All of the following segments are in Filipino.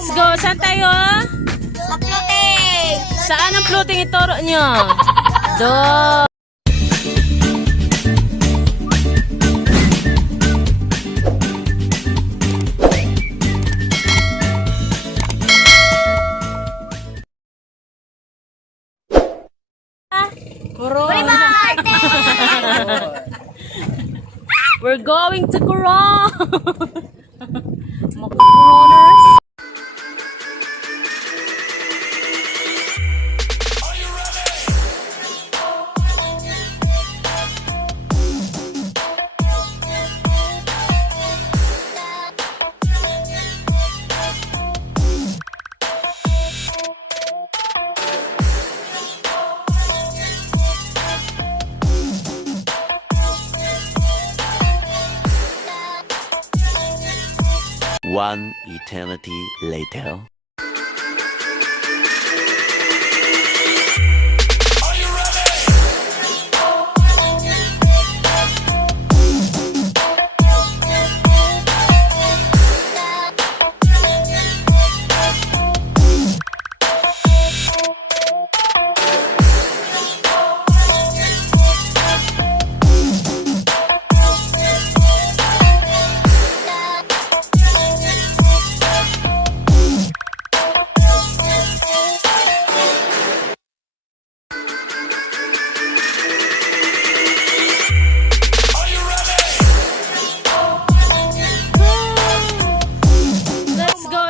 Let's go. Saan tayo? Sa floating! Saan ang floating ituro nyo? Doon. We're going to Coron. Mga Coroners. One eternity later.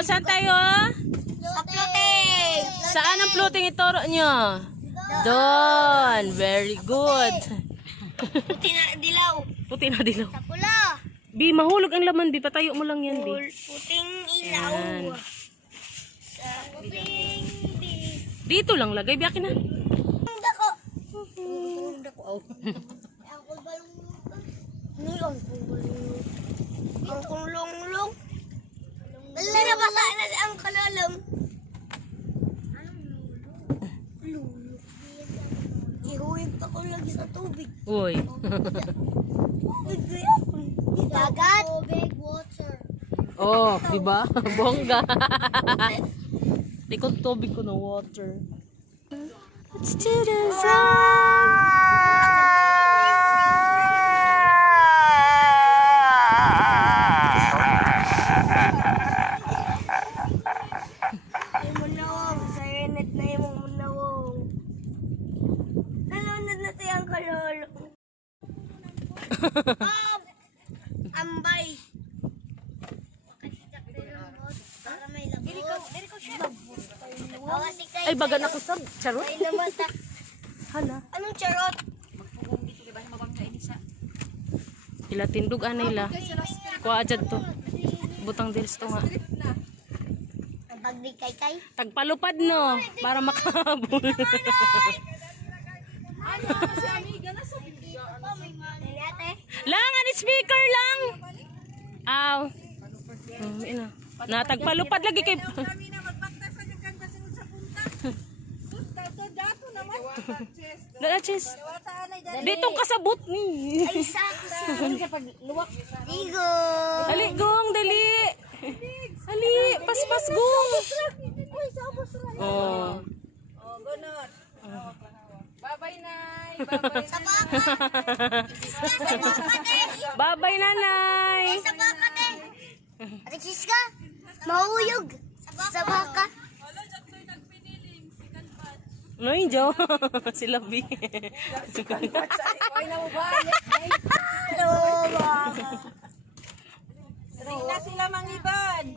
Saan tayo? Sa floating! Saan ang floating ituro nyo? Doon. Very good. Puti na dilaw. Puti na dilaw. Sa pula. Bi, mahulog ang laman, Bi. Patayo mo lang yan, Bi. Puting ilaw. Yan. Sa puting Dito lang lagay, Bi. Akin na. dako. Dako. Ang kulbalong. Ang kulbalong. Ang kulong-long. Wala na basa na ang kalolong. Lulo. Ihuwig pa ko lagi sa tubig. Uy. Tubig kaya. Dagat. Tubig, water. Oh, di ba? Bongga. Di ko tubig ko na water. Let's do this. Ambay. Ay, bagan ako sa charot. Hala. Anong charot? Ila tindog anay la. Kuha ajad to. Butang dilis to nga. Pagdi kay. Tagpalupad no. Para makahabol. Lang, ani speaker lang. Aw. Ina. Natagpalupad lagi kay. Dala chis. Dito kasabot ni. Ay sa pagluwak. Digo. Dali gong, dali. Dali, paspas gong. Oh. Oh, gunot. Bye-bye, Nay. Sa baka. Sa baka te. Babay nanay. Sa baka te. Ate Chiska, mahuyog. Sa baka. No, Jo. Sila B. Hoy na mo ba? Hello, baka. Ring na sila mangiban.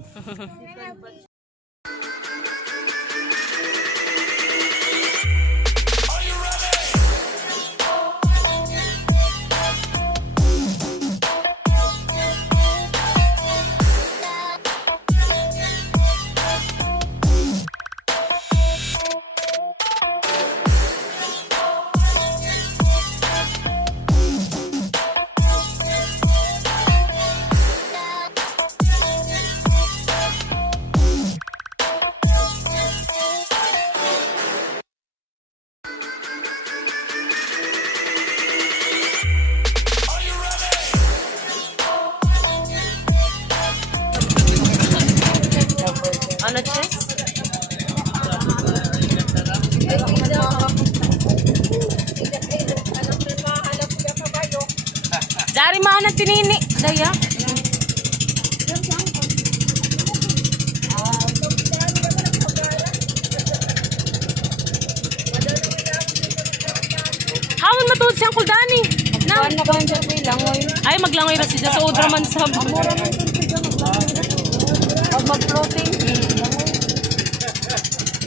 Dari mana tinini. Daya. Hawon matuod siyang kuldani. Na. Ano ka dyan may langoy? Ay maglangoy ra siya sa udra man sa. Pag mag-floating.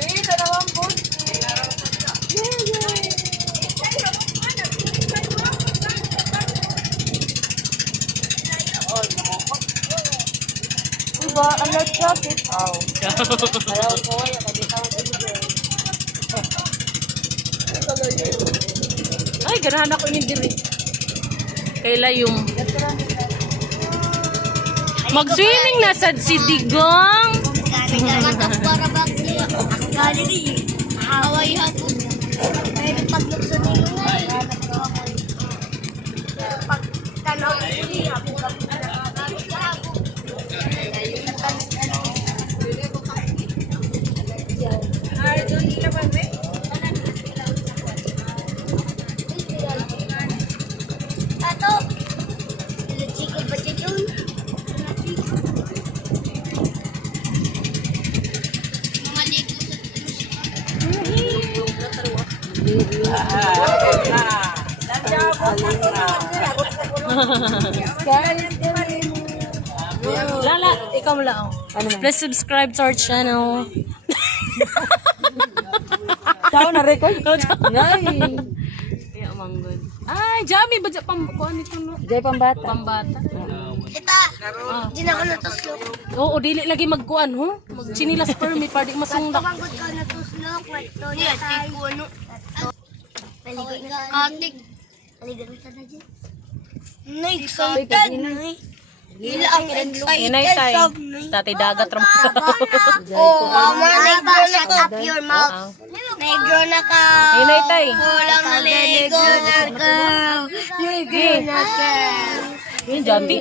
Ito naman po. Diba? Ang light jacket. Oh. Ayaw ko. Ay ganahan ako ini diri. Kaila yung mag-swimming na sad si Digong. Matak para bag niya. Ako gali rin. Haway hapon. May paglukso nilo nga eh. Pag tanaw ko niya. Tato. Chicken ba siya dyan? Mga ligo Lala, ikaw mo lang. Please subscribe to our channel. Tao na record. Yay. Kaya manggod. Ay, Jami, ba pang kuan ito no? Jay pambata. Pambata. Kita. Di na ko natuslok. Oo, dili lagi magkuan, ho? Magchinilas permit para di masungdak. Kamanggod ka natuslok. Wato niya. Di ko ano. Paligot na katik. Paligot na sana dyan. Nay, excited. Ila ang excited. Inay tay. Tatay dagat ram. Oh, mama, nag-grow na ka. Up your mouth. Nag-grow na ka. Inay tay. Kulang na ligo na ka. Ligo na ka. Yun, Jati.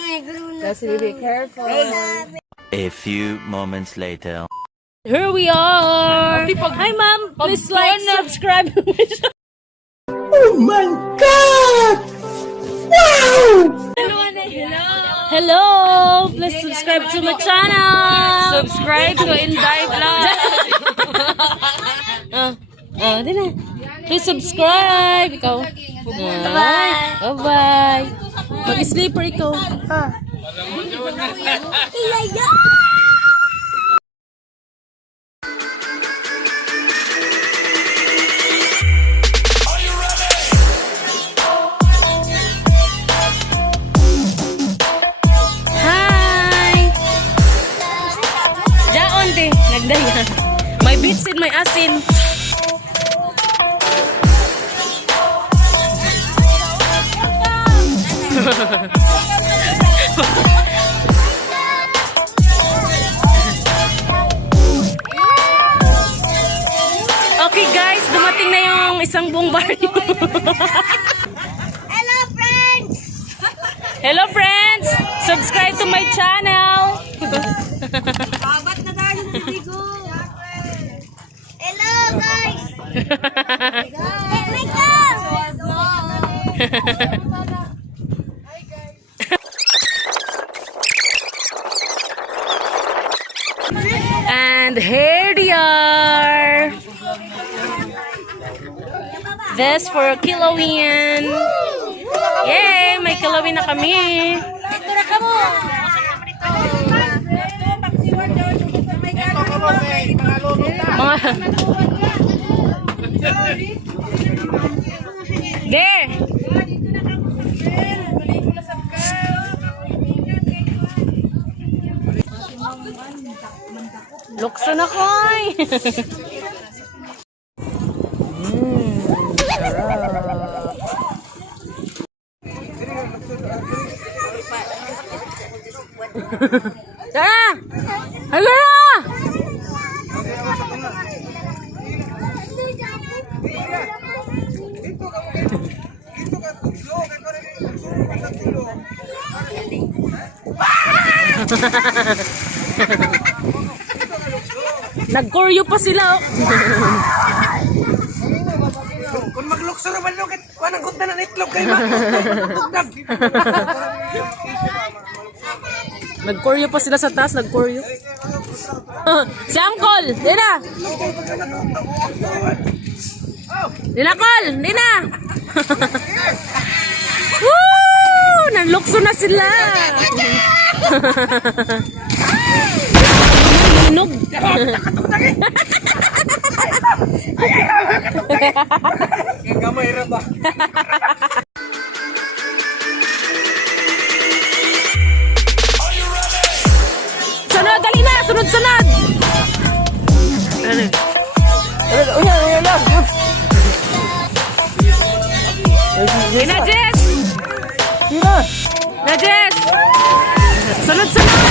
Nag-grow na Just be careful. A few moments later. Here we are. Hi, ma'am. Please like, subscribe. Hello! Please subscribe to my channel! Subscribe to Inday Vlog. Di na. Please subscribe! Ikaw. Bye! Bye-bye! Mag-sleeper ikaw. Hi! Jaon di, nagdaya. May bits in my asin. Okay guys, dumating na yung isang buong baryo. Hello, friends! Hello friends! Subscribe to my channel! Babat na tayo sa ligo. Hello, guys! Hey, wake up! And here they are! This for Kilawin! Yay! May Kilawin na kami! Dito na ka mo! Mga... Ge! Lukso na koy! Tara! Halala! Nag-choreo pa sila. Oh. Kung maglukso naman lukit, wanang gud na ng itlog kay ma. Nag-choreo pa sila sa taas, nag-choreo. Si Uncle, Dina! Dina, Col! Dina! Woo! Nanlukso na sila! Hinog! Gamay ra ba? Sunod, dali na! Sunod, sunod! Dina, Jess! Na, Jess! Sunod, sunod!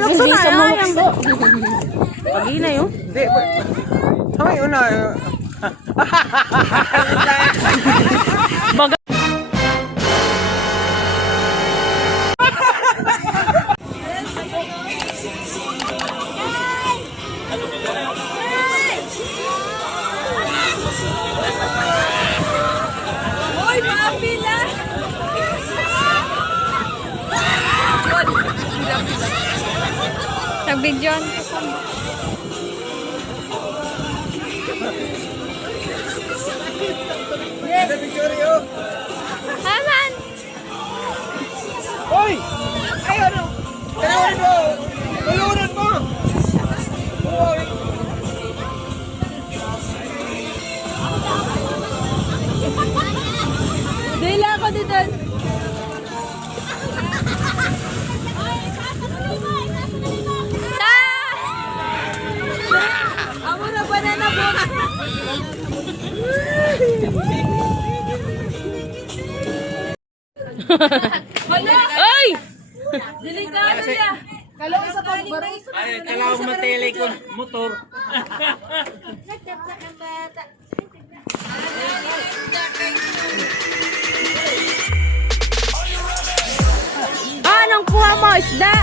Lukso na yan. Pagi na yun. Di, ay, una. Baga. Nagbidyon. Haman! Hoy! Ay, ano? Talunan mo! Talunan mo! Hoy! Dila ako dito. Amo na banana boat. Ay! Delikado ya. Kalau sa pagbaro. Ay, kailangan ko matele ko motor. Anong kuha mo? Isda?